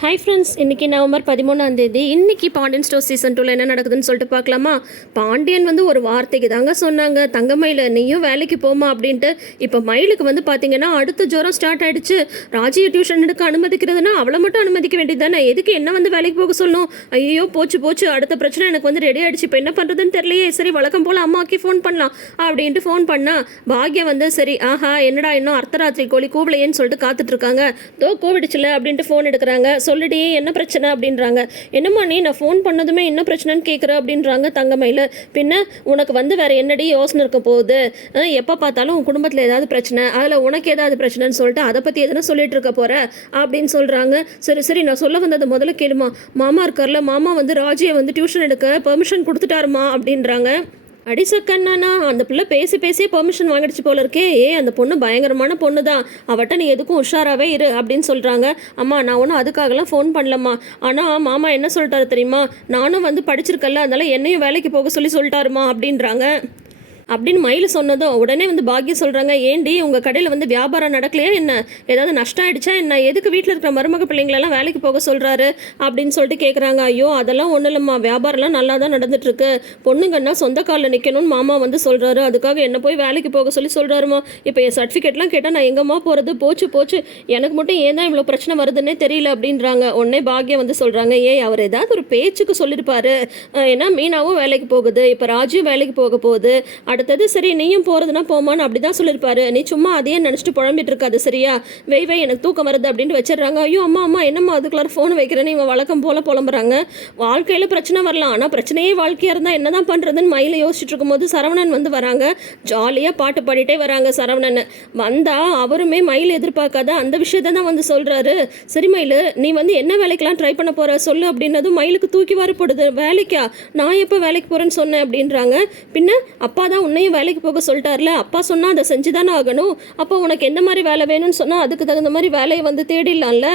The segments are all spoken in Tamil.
ஹாய் ஃப்ரெண்ட்ஸ் இன்றைக்கி நவம்பர் பதிமூணாம் தேதி. பாண்டியன் ஸ்டோர் சீசன் டூவில் என்ன நடக்குதுன்னு சொல்லிட்டு பார்க்கலாமா? பாண்டியன் வந்து ஒரு வார்த்தைக்கு தாங்க சொன்னாங்க. தங்கமயில நீயும் வேலைக்கு போமா அப்படின்ட்டு. இப்போ மயிலுக்கு வந்து பார்த்தீங்கன்னா அடுத்த ஜுரம் ஸ்டார்ட் ஆகிடுச்சு ராஜிய டியூஷன் எடுக்க அனுமதிக்கிறதுனா அவளை மட்டும் அனுமதிக்க வேண்டியது தானே? எதுக்கு என்ன வந்து வேலைக்கு போக சொல்லணும் ஐயோ போச்சு போச்சு. அடுத்த பிரச்சனை எனக்கு வந்து ரெடி ஆகிடுச்சு இப்போ என்ன பண்ணுறதுன்னு தெரியலையே. சரி வழக்கம் போல் அம்மாக்கே ஃபோன் பண்ணலாம் அப்படின்ட்டு ஃபோன் பண்ணால் பாக்யா வந்து சரி ஆஹா என்னடா இன்னும் அர்த்தராத்திரி கோழி கூவலையேன்னு சொல்லிட்டு காத்துட்ருக்காங்க தோ கோவிடுச்சுல அப்படின்ட்டு ஃபோன் எடுக்கிறாங்க. சொல்லுடி என்ன பிரச்சனை அப்படின்றாங்க. என்னம்மா நீ நான் ஃபோன் பண்ணதுமே என்ன பிரச்சனைன்னு கேட்குற அப்படின்றாங்க தங்கமையில். பின்ன உனக்கு வந்து வேற என்னடி யோசனை இருக்க போகுது? எப்போ பார்த்தாலும் உன் குடும்பத்தில் ஏதாவது பிரச்சனை அதில் உனக்கு ஏதாவது பிரச்சனைன்னு சொல்லிட்டு அதை பற்றி எதனா சொல்லிட்டு இருக்க போற? அப்படின்னு சொல்கிறாங்க சரி சரி நான் சொல்ல வந்ததை முதல்ல கேளுமா. மாமா இருக்கார்ல மாமா வந்து ராஜியை வந்து டியூஷன் எடுக்க பெர்மிஷன் கொடுத்துட்டாருமா அப்படின்றாங்க. அடிசக்கண்ணாண்ணா அந்த பிள்ளை பேசி பேசியே பெர்மிஷன் வாங்கிடுச்சு போல இருக்கே. ஏ அந்த பொண்ணு பயங்கரமான பொண்ணு தான் அவட்ட நீ எதுக்கும் உஷாராகவே இரு அப்படின்னு சொல்கிறாங்க அம்மா நான் ஒன்றும் அதுக்காகலாம் ஃபோன் பண்ணலம்மா. ஆனால் மாமா என்ன சொல்லிட்டாரு தெரியுமா? நானும் வந்து படிச்சிருக்கல அதனால என்னையும் வேலைக்கு போக சொல்லி சொல்லிட்டாருமா அப்படின்றாங்க. அப்படின்னு மயில் சொன்னதும் உடனே வந்து பாக்கியம் சொல்கிறாங்க ஏண்டி உங்கள் கடையில் வந்து வியாபாரம் நடக்கலையா என்ன? ஏதாவது நஷ்டம் ஆயிடுச்சா என்ன? எதுக்கு வீட்டில் இருக்கிற மருமக பிள்ளைங்களெல்லாம் வேலைக்கு போக சொல்கிறாரு அப்படின்னு சொல்லிட்டு கேட்குறாங்க ஐயோ அதெல்லாம் ஒன்றும் இல்லைம்மா. வியாபாரம்லாம் நல்லா தான் நடந்துட்டுருக்கு. பொண்ணுங்கன்னா சொந்த காலில் நிற்கணும்னு மாமா வந்து சொல்கிறாரு அதுக்காக என்ன போய் வேலைக்கு போக சொல்லி சொல்கிறாருமா இப்போ என் சர்டிஃபிகேட்லாம் கேட்டால் நான் எங்கம்மா போகிறது போச்சு போச்சு. எனக்கு மட்டும் ஏன் தான் இவ்வளோ பிரச்சனை வருதுன்னே தெரியல அப்படின்றாங்க. உடனே பாக்கியம் வந்து சொல்கிறாங்க ஏய் அவர் ஏதாவது ஒரு பேச்சுக்கு சொல்லியிருப்பாரு ஏன்னா மீனாவும் வேலைக்கு போகுது. இப்போ ராஜும் வேலைக்கு போக போகுது. அடுத்தது சரி நீயும் போகிறதுனா போமான்னு அப்படி தான் சொல்லியிருப்பாரு. நீ சும்மா அதையே நினச்சிட்டு புழம்பிட்டு இருக்காது சரியா? வெய் வெய் எனக்கு தூக்கம் வருது அப்படின்ட்டு வச்சிடுறாங்க. ஐயோ அம்மா அம்மா என்னம்மா அதுக்குள்ளார ஃபோன் வைக்கிறேன்னு இவன் வழக்கம் போல் புலம்புறாங்க? வாழ்க்கையில் பிரச்சனை வரலாம். ஆனால் பிரச்சனையே வாழ்க்கையாக இருந்தால் என்ன தான் பண்ணுறதுன்னு மயில யோசிச்சுட்டு இருக்கும்போது சரவணன் வந்து வராங்க. ஜாலியாக பாட்டு பாடிட்டே வராங்க சரவணன். வந்தால் அவருமே மயில் எதிர்பார்க்காத அந்த விஷயத்தை தான் வந்து சொல்கிறாரு சரி மயில் நீ வந்து என்ன வேலைக்கெல்லாம் ட்ரை பண்ண போகிற சொல்லு அப்படின்னதும் மயிலுக்கு தூக்கி வரப்படுது வேலைக்கா? நான் எப்போ வேலைக்கு போகிறேன்னு சொன்னேன் அப்படின்றாங்க. பின்ன அப்பா தான் உன்னையும் வேலைக்கு போக சொல்லிட்டார்ல? அப்பா சொன்னால் அதை செஞ்சு தானே ஆகணும். அப்போ உனக்கு எந்த மாதிரி வேலை வேணும்னு சொன்னால் அதுக்கு தகுந்த மாதிரி வேலையை வந்து தேடிடலாம்ல?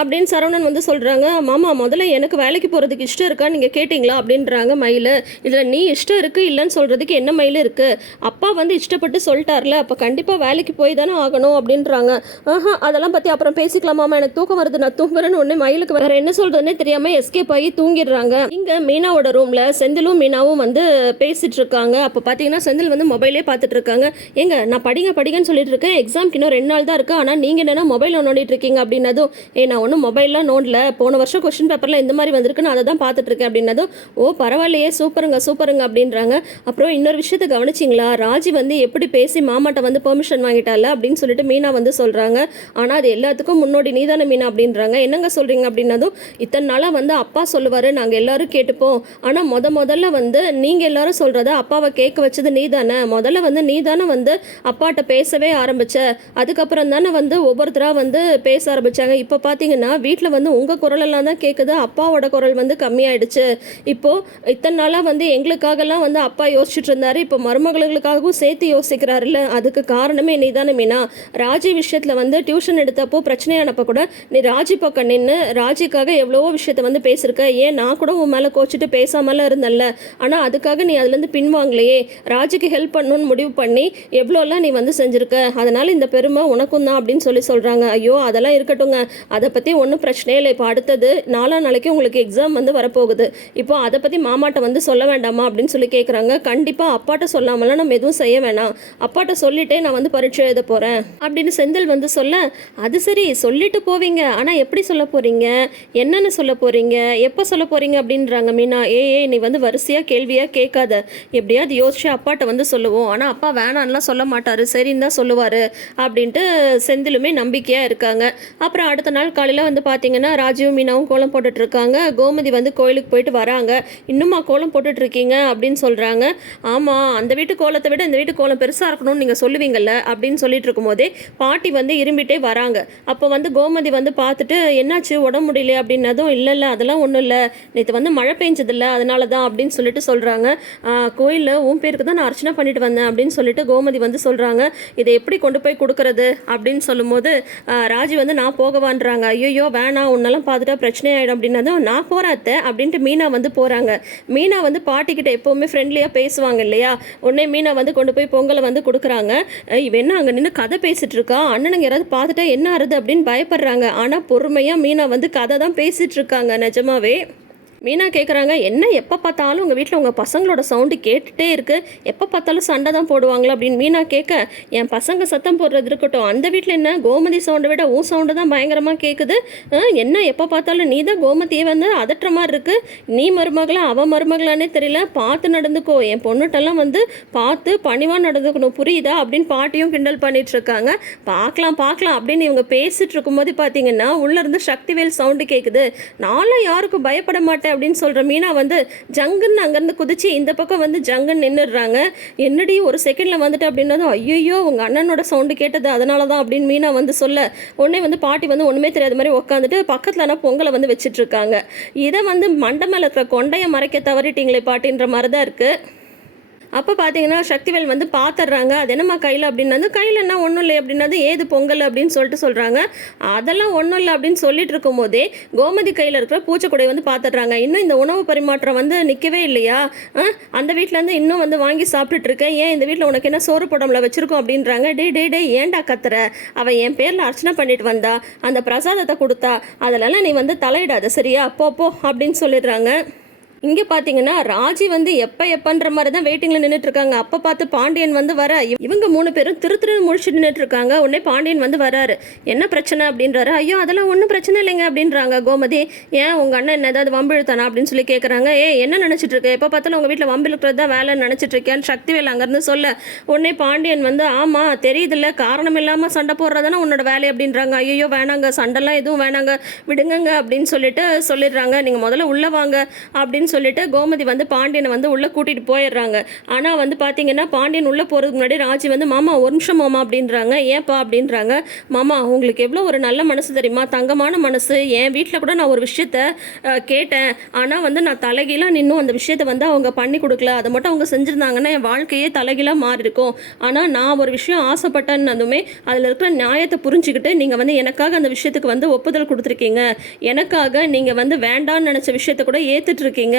அப்படின்னு சரவணன் வந்து சொல்கிறாங்க மாமா முதல்ல எனக்கு வேலைக்கு போகிறதுக்கு இஷ்டம் இருக்கா? நீங்கள் கேட்டிங்களா? அப்படின்றாங்க மயில். இதில் நீ இஷ்டம் இருக்குது இல்லைன்னு சொல்கிறதுக்கு என்ன மயில் இருக்குது அப்பா வந்து இஷ்டப்பட்டு சொல்லிட்டார்ல அப்போ கண்டிப்பாக வேலைக்கு போய் தானே ஆகணும் அப்படின்றாங்க. ஆஹா அதெல்லாம் பற்றி அப்புறம் பேசிக்கலாம் மாமா. எனக்கு தூக்கம் வருது. நான் தூங்குறேன்னு ஒன்று மயிலுக்கு வேறு என்ன சொல்கிறதுனே தெரியாமல் எஸ்கேப் ஆகி தூங்கிடுறாங்க. இங்கே மீனாவோட ரூமில் செந்திலும் மீனாவும் வந்து பேசிகிட்டு இருக்காங்க. அப்போ பார்த்தீங்கன்னா செந்தில் வந்து மொபைலே பார்த்துட்டு இருக்காங்க. ஏங்க நான் படிங்க படிங்கன்னு சொல்லிட்டு இருக்கேன். எக்ஸாம்க்கு இன்னும் ரெண்டு நாள் தான் இருக்குது ஆனால் நீங்கள் என்னென்னா மொபைல் நோண்டிட்டு இருக்கீங்க அப்படின்னதும் ஏ நான் ஒன்றும் மொபைல்லாம் நோண்டல. போன வருஷம் கொஸ்டின் பேப்பரில் இந்த மாதிரி வந்திருக்கு நான் அதை தான் பார்த்துட்ருக்கேன் அப்படின்னதும் ஓ பரவாயில்லையே சூப்பருங்க சூப்பருங்க அப்படின்றாங்க. அப்புறம் இன்னொரு விஷயத்தை கவனிச்சிங்களா? ராஜி வந்து எப்படி பேசி மாமாட்ட வந்து பெர்மிஷன் வாங்கிட்டால அப்படின்னு சொல்லிட்டு மீனா வந்து சொல்கிறாங்க ஆனால் அது எல்லாத்துக்கும் முன்னோடி நீதான மீனா அப்படின்றாங்க. என்னங்க சொல்கிறீங்க அப்படின்னதும் இத்தனை நாளாக வந்து அப்பா சொல்லுவார் நாங்கள் எல்லோரும் கேட்டுப்போம். ஆனால் முத முதல்ல வந்து நீங்கள் எல்லாரும் சொல்கிறத அப்பாவை கேட்க வச்சது நீ தானே முதல்ல வந்து நீ தானே வந்து அப்பாட்ட பேசவே ஆரம்பித்த அதுக்கப்புறம் தானே வந்து ஒவ்வொருத்தராக வந்து பேச ஆரம்பித்தாங்க இப்போ பார்த்தீங்கன்னா வீட்டில் வந்து உங்கள் குரலெல்லாம் தான் கேட்குது அப்பாவோட குரல் வந்து கம்மியாயிடுச்சு. இப்போது இத்தனை நாளாக வந்து எங்களுக்காகலாம் வந்து அப்பா யோசிச்சுட்டு இருந்தாரு. இப்போ மருமகளுக்காகவும் சேர்த்து யோசிக்கிறாருல்ல. அதுக்கு காரணமே நீ தானே மீனா. ராஜி விஷயத்தில் வந்து டியூஷன் எடுத்தப்போ பிரச்சனையானப்போ கூட நீ ராஜி பக்கம் நின்று ராஜிக்காக எவ்வளவோ விஷயத்த வந்து பேசியிருக்க ஏன் நான் கூட உன் மேலே கோச்சிட்டு பேசாமலாம் இருந்தேன்ல. ஆனால் அதுக்காக நீ அதுலேருந்து பின்வாங்கலையே. ராஜிக்கு ஹெல்ப் பண்ணணும்னு முடிவு பண்ணி எவ்வளோலாம் நீ வந்து செஞ்சுருக்க? அதனால் இந்த பெருமை உனக்கும் தான் அப்படின்னு சொல்லி சொல்கிறாங்க ஐயோ அதெல்லாம் இருக்கட்டுங்க அதை பற்றி பற்றி ஒன்றும் பிரச்சனையே இல்லை. இப்போ அடுத்தது நாலா நாளைக்கு உங்களுக்கு எக்ஸாம் வந்து வரப்போகுது. இப்போ அதை பற்றி மாமாட்ட வந்து சொல்ல வேண்டாமா அப்படின்னு சொல்லி கேட்குறாங்க கண்டிப்பாக அப்பாட்ட சொல்லாமலாம் நம்ம எதுவும் செய்ய வேணாம். அப்பாட்ட சொல்லிட்டே நான் வந்து பரீட்சை எழுத போகிறேன் அப்படின்னு செந்தில் வந்து சொல்ல அது சரி சொல்லிட்டு போவீங்க. ஆனால் எப்படி சொல்ல போகிறீங்க என்னென்னு சொல்ல போகிறீங்க எப்போ சொல்ல போகிறீங்க அப்படின்றாங்க மீனா. ஏ ஏ நீ வந்து வரிசையாக கேள்வியாக கேட்காத. எப்படியாவது யோசிச்சு அப்பாட்ட வந்து சொல்லுவோம். ஆனால் அப்பா வேணான்லாம் சொல்ல மாட்டார். சரின்னு தான் சொல்லுவார். அப்படின்ட்டு செந்திலுமே நம்பிக்கையாக இருக்காங்க. அப்புறம் அடுத்த நாள் காலையில் வந்து பார்த்தீங்கன்னா ராஜீவும் மீனாவும் கோலம் போட்டுட்ருக்காங்க. கோமதி வந்து கோயிலுக்கு போயிட்டு வராங்க. இன்னுமா கோலம் போட்டுட்ருக்கீங்க? அப்படின்னு சொல்கிறாங்க ஆமாம் அந்த வீட்டு கோலத்தை விட இந்த வீட்டு கோலம் பெருசாக இருக்கணும்னு நீங்கள் சொல்லுவீங்கல்ல? அப்படின்னு சொல்லிட்டு இருக்கும்போதே பாட்டி வந்து இரும்பிட்டே வராங்க. அப்போ வந்து கோமதி வந்து பார்த்துட்டு என்னாச்சு? உடம்பு முடியல அப்படின்னதும் இல்லை இல்லை அதெல்லாம் ஒன்றும் இல்லை. நேற்று வந்து மழை பெஞ்சதில்ல. அதனால தான் அப்படின்னு சொல்லிட்டு சொல்கிறாங்க கோயிலில் உன் பேருக்கு தான் நான் அர்ச்சனை பண்ணிட்டு வந்தேன். அப்படின்னு சொல்லிட்டு கோமதி வந்து சொல்கிறாங்க இதை எப்படி கொண்டு போய் கொடுக்கறது? அப்படின்னு சொல்லும்போது ராஜி வந்து நான் போகவான்றாங்க. ஐயோ ஐயோ வேணாம் உன்னெல்லாம் பார்த்துட்டா பிரச்சனை ஆகிடும் அப்படின்னதும் நான் போகிறாத்த அப்படின்ட்டு மீனா வந்து போகிறாங்க மீனா வந்து பாட்டிக்கிட்ட எப்போவுமே ஃப்ரெண்ட்லியாக பேசுவாங்க இல்லையா? உடனே மீனா வந்து கொண்டு போய் பொங்கலை வந்து கொடுக்குறாங்க. இவ என்ன அங்கே நின்று கதை பேசிகிட்டு இருக்கா? அண்ணனுங்க யாராவது பார்த்துட்டா என்ன ஆறுது அப்படின்னு பயப்படுறாங்க. ஆனால் பொறுமையாக மீனா வந்து கதை தான் பேசிகிட்டு இருக்காங்க நிஜமாவே. மீனா கேட்குறாங்க என்ன எப்போ பார்த்தாலும் உங்கள் வீட்டில் உங்கள் பசங்களோட சவுண்டு கேட்டுகிட்டே இருக்குது எப்போ பார்த்தாலும் சண்டை தான் போடுவாங்களா? அப்படின்னு மீனா கேட்க என் பசங்க சத்தம் போடுறது இருக்கட்டும். அந்த வீட்டில் என்ன கோமதி சவுண்டை விட உன் சவுண்டு தான் பயங்கரமாக கேட்குது ஆ, என்ன எப்போ பார்த்தாலும் நீ தான் கோமதியை வந்து அதட்டுற மாதிரி இருக்குது நீ மருமகளா அவன் மருமகளானே தெரியல. பார்த்து நடந்துக்கோ. என் பொண்ணுட்டெல்லாம் வந்து பார்த்து பணிவாக நடந்துக்கணும். புரியுதா? அப்படின்னு பாட்டியும் கிண்டல் பண்ணிகிட்ருக்காங்க இருக்காங்க. பார்க்கலாம் பார்க்கலாம். அப்படின்னு இவங்க பேசிகிட்டு இருக்கும்போது பார்த்தீங்கன்னா உள்ளேருந்து சக்திவேல் சவுண்டு கேட்குது நானும் யாருக்கும் பயப்பட மாட்டேன். அப்படின்னு சொல்கிற மீனா வந்து ஜங்குன்னு அங்கேருந்து குதிச்சு இந்த பக்கம் வந்து ஜங்குன்னு நின்றுடுறாங்க என்னடி ஒரு செகண்டில் வந்துட்டு? அப்படின்னதும் ஐயோ உங்கள் அண்ணனோட சவுண்டு கேட்டது அதனால தான் அப்படின்னு மீனா வந்து சொல்ல உடனே வந்து பாட்டி வந்து ஒன்றுமே தெரியாத மாதிரி உட்காந்துட்டு பக்கத்தில் ஆனால் பொங்கலை வந்து வச்சிட்டு இருக்காங்க. இதை வந்து மண்டை மேலே இருக்கிற கொண்டையை மறைக்க தவறிட்டீங்களே பாட்டின்ற மாதிரி தான் இருக்குது அப்போ பார்த்தீங்கன்னா சக்திவேல் வந்து பார்த்துட்றாங்க அது என்னம்மா கையில் அப்படின்னது கையில் என்ன ஒன்றும் இல்லை அப்படின்னது ஏது பொங்கல் அப்படின்னு சொல்லிட்டு சொல்கிறாங்க அதெல்லாம் ஒன்றும் இல்லை அப்படின்னு சொல்லிட்டு இருக்கும்போதே கோமதி கையில் இருக்கிற பூச்சக்குடையை வந்து பார்த்துட்றாங்க இன்னும் இந்த உணவு பரிமாற்றம் வந்து நிற்கவே இல்லையா? ஆ, அந்த வீட்டிலேருந்து இன்னும் வந்து வாங்கி சாப்பிட்டுட்டு இருக்கேன் ஏன் இந்த வீட்டில் உனக்கு என்ன சோறு போடாமல வச்சிருக்கோம் அப்படின்றாங்க. டே டே டே ஏன்டா கத்துற? அவள் என் பேரில் அர்ச்சனை பண்ணிட்டு வந்தா அந்த பிரசாதத்தை கொடுத்தா அதிலெல்லாம் நீ வந்து தலையிடாத சரியா? அப்போ போ அப்படின்னு சொல்லிடுறாங்க. இங்கே பார்த்தீங்கன்னா ராஜி வந்து எப்போ எப்பன்ற மாதிரி தான் வெயிட்டிங்கில் நின்றுட்டு இருக்காங்க அப்போ பார்த்து பாண்டியன் வந்து வர இவங்க மூணு பேரும் திரு திரு முழிச்சு நின்றுட்டு இருக்காங்க உடனே பாண்டியன் வந்து வராரு. என்ன பிரச்சனை அப்படின்றாரு. ஐயோ அதெல்லாம் ஒன்றும் பிரச்சனை இல்லைங்க அப்படின்றாங்க கோமதி. ஏன் உங்கள் அண்ணன் என்ன ஏதாவது வம்பு இழுத்தானா அப்படின்னு சொல்லி கேட்குறாங்க ஏ என்ன நினச்சிட்டு இருக்க எப்போ பார்த்தாலும் உங்கள் வீட்டில் வம்பு இழுக்கிறது தான் வேலை நினச்சிட்டு இருக்கேன்னு சக்திவேல் அங்கேருந்து சொல்ல. உடனே பாண்டியன் வந்து ஆமாம் தெரியுதுல்ல. காரணம் இல்லாமல் சண்டை போடுறதானே உன்னோட வேலை அப்படின்றாங்க. ஐயோ வேணாங்க. சண்டைலாம் எதுவும் வேணாங்க. விடுங்க அப்படின்னு சொல்லிட்டு சொல்லிடுறாங்க. நீங்கள் முதல்ல உள்ளே வாங்க அப்படின்னு சொல்லிட்டு கோமதி வந்து பாண்டியனை வந்து உள்ளே கூட்டிகிட்டு போயிடுறாங்க. ஆனால் வந்து பார்த்தீங்கன்னா பாண்டியன் உள்ளே போகிறதுக்கு முன்னாடி ராஜி வந்து மாமா ஒரு நிமிஷம் மாமா அப்படின்றாங்க. ஏன்ப்பா அப்படின்றாங்க. மாமா உங்களுக்கு எவ்வளோ ஒரு நல்ல மனசு தெரியுமா? தங்கமான மனசு. என் வீட்டில் கூட நான் ஒரு விஷயத்த கேட்டேன். ஆனால் வந்து நான் தலைகீழாக நின்றும் அந்த விஷயத்தை வந்து அவங்க பண்ணி கொடுக்கல. அதை மட்டும் அவங்க செஞ்சுருந்தாங்கன்னா என் வாழ்க்கையே தலைகீழாக மாறி இருக்கும் ஆனால் நான் ஒரு விஷயம் ஆசைப்பட்டேன்னதுமே அதில் இருக்கிற நியாயத்தை புரிஞ்சுக்கிட்டு நீங்கள் வந்து எனக்காக அந்த விஷயத்துக்கு வந்து ஒப்புதல் கொடுத்துருக்கீங்க. எனக்காக நீங்கள் வந்து வேண்டான்னு நினச்ச விஷயத்த கூட ஏற்றுட்ருக்கீங்க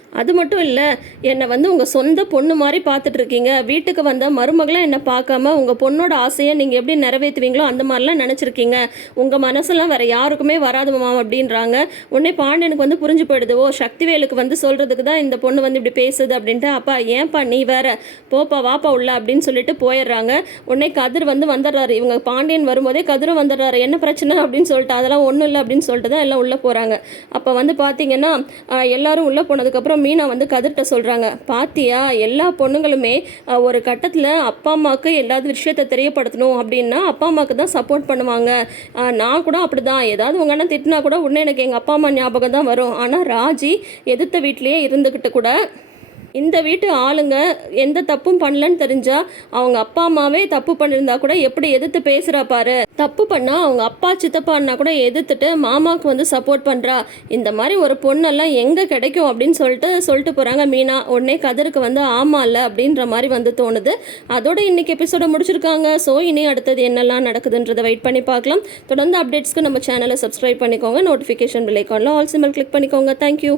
அது மட்டும் இல்லை என்னை வந்து உங்கள் சொந்த பொண்ணு மாதிரி பார்த்துட்டு இருக்கீங்க. வீட்டுக்கு வந்த மருமகளாக என்னை பார்க்காம உங்கள் பொண்ணோட ஆசையை நீங்கள் எப்படி நிறைவேற்றுவீங்களோ அந்த மாதிரிலாம் நினச்சிருக்கீங்க. உங்கள் மனசெல்லாம் வேறு யாருக்குமே வராது மாமா அப்படின்றாங்க. உடனே பாண்டியனுக்கு வந்து புரிஞ்சு போயிடுது. ஓ சக்திவேலுக்கு வந்து சொல்கிறதுக்கு தான் இந்த பொண்ணு வந்து இப்படி பேசுது அப்படின்ட்டு. அப்பா ஏன்ப்பா நீ வேற? போப்பா வாப்பா உள்ள அப்படின்னு சொல்லிட்டு போயிடுறாங்க. உடனே கதிர் வந்து வந்துடுறாரு. இவங்க பாண்டியன் வரும்போதே கதிரும் வந்துடுறாரு. என்ன பிரச்சனை? அப்படின்னு சொல்லிட்டு அதெல்லாம் ஒன்றும் இல்லை அப்படின்னு சொல்லிட்டு தான் எல்லாம் உள்ளே போகிறாங்க அப்போ வந்து பார்த்தீங்கன்னா எல்லோரும் எல்லாரும் உள்ளே போனதுக்கப்புறம் மீனா வந்து கதிர்கிட்ட சொல்கிறாங்க பாத்தியா எல்லா பொண்ணுங்களுமே ஒரு கட்டத்தில் அப்பா அம்மாவுக்கு எல்லாத்து விஷயத்தை தெரியப்படுத்தணும் அப்படின்னா அப்பா அம்மாவுக்கு தான் சப்போர்ட் பண்ணுவாங்க. நான் கூட அப்படி தான் ஏதாவது உங்கள் அண்ணன் திட்டினா கூட உடனே எனக்கு எங்கள் அப்பா அம்மா ஞாபகம் தான் வரும். ஆனால் ராஜி எதிர்த்த வீட்லேயே இருந்துக்கிட்டு கூட இந்த வீட்டு ஆளுங்க எந்த தப்பும் பண்ணலன்னு தெரிஞ்சா அவங்க அப்பா அம்மாவே தப்பு பண்ணியிருந்தா கூட எப்படி எதிர்த்து பேசுறா பாரு. தப்பு பண்ணா அவங்க அப்பா சித்தப்பான்னா கூட எதிர்த்துட்டு மாமாவுக்கு வந்து சப்போர்ட் பண்றா. இந்த மாதிரி ஒரு பொண்ணெல்லாம் எங்க கிடைக்கும் அப்படின்னு சொல்லிட்டு சொல்லிட்டு போறாங்க மீனா. உடனே கதிருக்கு வந்து ஆமா இல்ல அப்படின்ற மாதிரி வந்து தோணுது. அதோட இன்னைக்கு எபிசோட முடிச்சிருக்காங்க. ஸோ இனி அடுத்தது என்னெல்லாம் நடக்குதுன்றதை வெயிட் பண்ணி பார்க்கலாம். தொடர்ந்து அப்டேட்ஸ்க்கு நம்ம சேனலை சப்ஸ்கிரைப் பண்ணிக்கோங்க. நோட்டிஃபிகேஷன் பில் ஐக்கானில் ஆல் சிம்பிள் கிளிக் பண்ணிக்கோங்க. Thank you